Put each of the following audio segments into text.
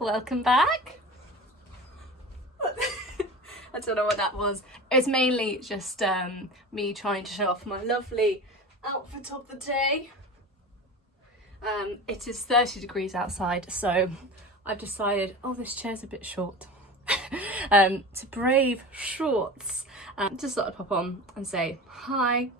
Welcome back. I don't know what that was. It's mainly just me trying to show off my lovely outfit of the day. It is 30 degrees outside, so I've decided, oh, this chair's a bit short, to brave shorts. Just thought I'd pop on and say hi.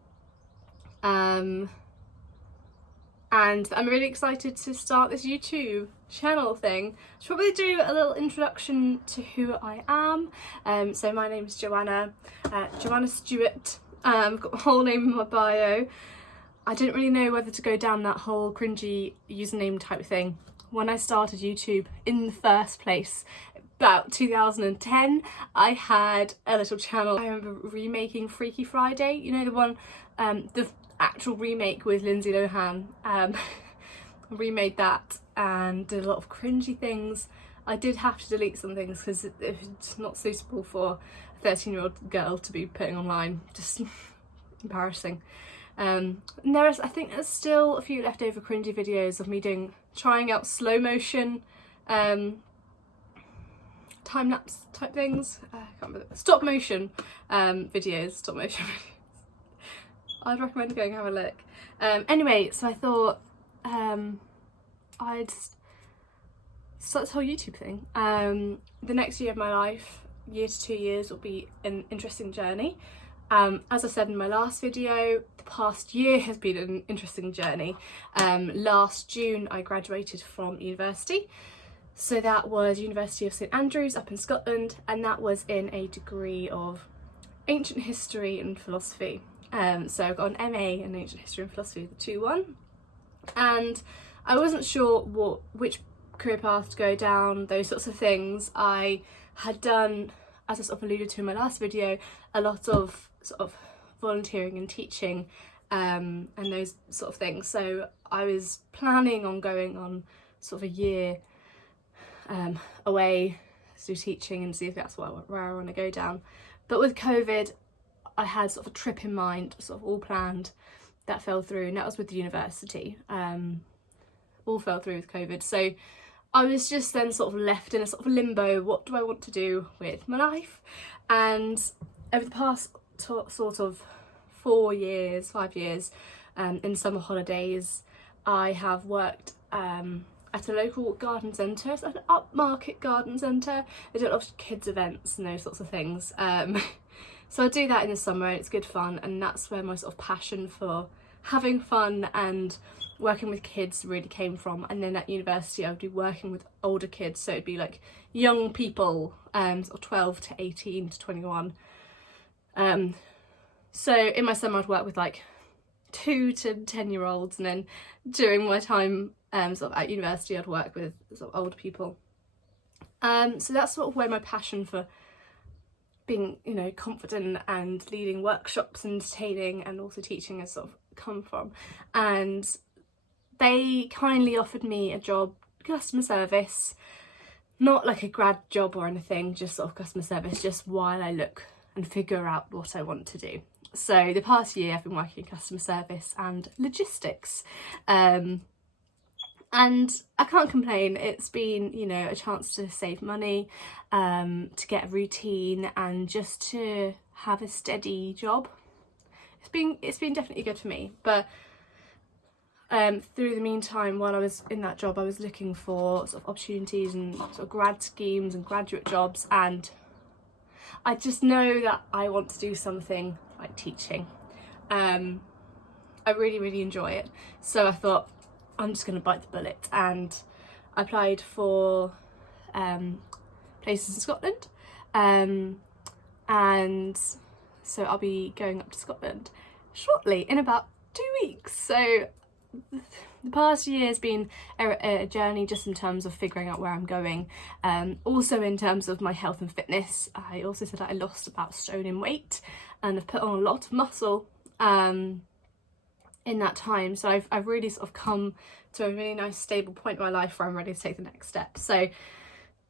And I'm really excited to start this YouTube channel thing. Should probably do a little introduction to who I am. So my name is Joanna, Joanna Stewart. I've got my whole name in my bio. I didn't really know whether to go down that whole cringy username type thing. When I started YouTube in the first place, about 2010, I had a little channel. I remember remaking Freaky Friday, you know, the one, the actual remake with Lindsay Lohan. I remade that and did a lot of cringy things. I did have to delete some things because it's not suitable for a 13-year-old girl to be putting online. Just embarrassing. And I think there's still a few leftover cringy videos of me trying out slow motion, time-lapse type things. I can't remember. Stop motion videos. I'd recommend going and have a look. Anyway, so I thought I'd start this whole YouTube thing. The next year of my life, year to 2 years, will be an interesting journey. As I said in my last video, the past year has been an interesting journey. Last June I graduated from university. So that was University of St Andrews up in Scotland, and that was in a degree of ancient history and philosophy. So I've got an MA in ancient history and philosophy, the 2-1. And I wasn't sure which career path to go down, those sorts of things. I had done, as I sort of alluded to in my last video, a lot of sort of volunteering and teaching and those sort of things. So I was planning on going on sort of a year away to do teaching and see if that's where I want to go down. But with COVID, I had sort of a trip in mind, sort of all planned, that fell through, and that was with the university. All fell through with COVID. So I was just then sort of left in a sort of limbo. What do I want to do with my life? And over the past sort of 5 years, in summer holidays, I have worked at a local garden centre. It's like an upmarket garden centre. They do a lot of kids events and those sorts of things. So I do that in the summer, and it's good fun, and that's where my sort of passion for having fun and working with kids really came from. And then at university I would be working with older kids, so it'd be like young people, sort of 12 to 18 to 21. So in my summer I'd work with like 2 to 10-year-olds, and then during my time sort of at university I'd work with sort of older people. So that's sort of where my passion for being, you know, confident and leading workshops and entertaining and also teaching has sort of come from. And they kindly offered me a job, customer service, not like a grad job or anything, just sort of customer service, just while I look and figure out what I want to do. So the past year I've been working in customer service and logistics. And I can't complain. It's been, you know, a chance to save money, to get a routine, and just to have a steady job. It's been definitely good for me. But through the meantime, while I was in that job, I was looking for sort of opportunities and sort of grad schemes and graduate jobs, and I just know that I want to do something like teaching. I really, really enjoy it. So I thought, I'm just going to bite the bullet, and I applied for places in Scotland, and so I'll be going up to Scotland shortly, in about 2 weeks. So the past year has been a journey just in terms of figuring out where I'm going, also in terms of my health and fitness. I also said that I lost about 1 stone in weight, and I've put on a lot of muscle in that time. So I've really sort of come to a really nice stable point in my life where I'm ready to take the next step. So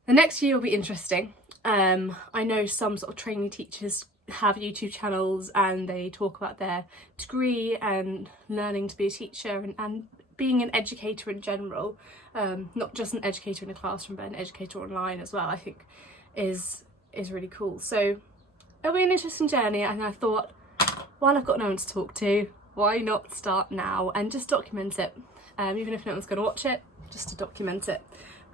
the next year will be interesting. I know some sort of trainee teachers have YouTube channels and they talk about their degree and learning to be a teacher and being an educator in general, not just an educator in a classroom but an educator online as well, I think is really cool. So it'll be an interesting journey, and I thought, while I've got no one to talk to, why not start now and just document it, even if no one's going to watch it, just to document it.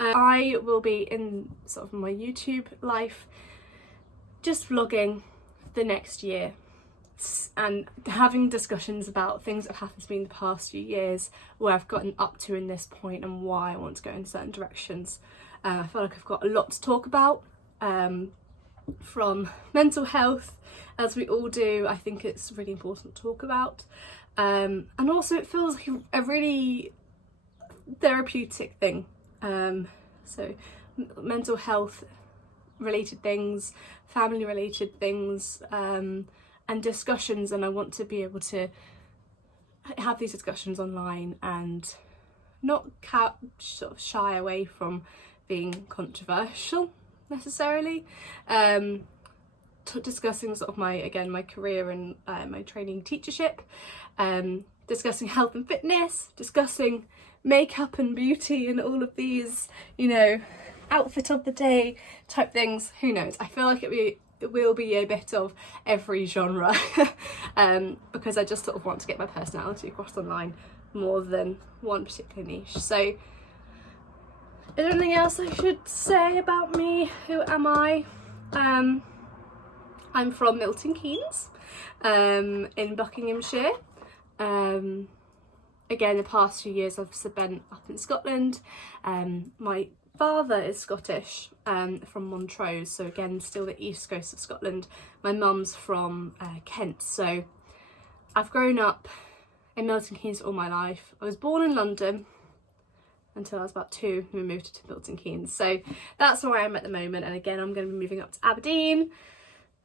I will be in sort of my YouTube life just vlogging the next year and having discussions about things that have happened to me in the past few years, where I've gotten up to in this point and why I want to go in certain directions. I feel like I've got a lot to talk about, from mental health, as we all do. I think it's really important to talk about, and also it feels like a really therapeutic thing. So mental health related things, family related things, and discussions, and I want to be able to have these discussions online and not sort of shy away from being controversial necessarily. Discussing sort of my career and my training teachership, discussing health and fitness, discussing makeup and beauty and all of these, you know, outfit of the day type things. Who knows? I feel like it will be a bit of every genre, because I just sort of want to get my personality across online more than one particular niche. So is there anything else I should say about me? Who am I? I'm from Milton Keynes, in Buckinghamshire. Again, the past few years I've spent up in Scotland. My father is Scottish, from Montrose, so again still the east coast of Scotland. My mum's from Kent, so I've grown up in Milton Keynes all my life. I was born in London until I was about 2 and we moved to Milton Keynes, so that's where I am at the moment. And again, I'm going to be moving up to Aberdeen,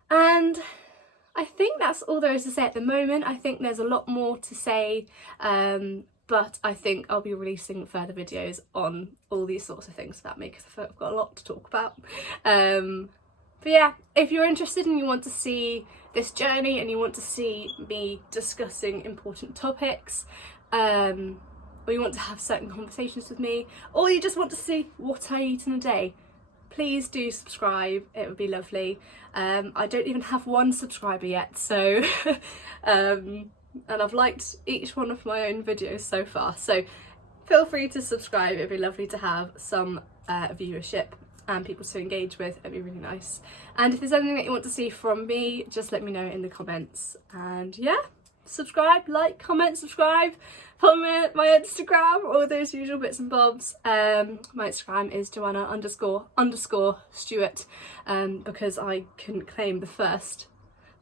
and I think that's all there is to say at the moment. I think there's a lot more to say, but I think I'll be releasing further videos on all these sorts of things about me, because I feel like I've got a lot to talk about. But yeah, if you're interested and you want to see this journey and you want to see me discussing important topics, or you want to have certain conversations with me, or you just want to see what I eat in a day, please do subscribe. It would be lovely. I don't even have 1 subscriber yet, so and I've liked each one of my own videos so far, so feel free to subscribe. It'd be lovely to have some viewership and people to engage with. It'd be really nice. And if there's anything that you want to see from me, just let me know in the comments. And yeah, subscribe, like, comment, subscribe, follow me at my Instagram, all those usual bits and bobs. My Instagram is Joanna__Stewart, because I couldn't claim the first.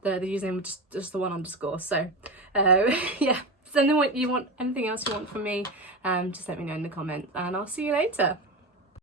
The username was just the 1 underscore. So yeah, so anything else you want from me, just let me know in the comments, and I'll see you later.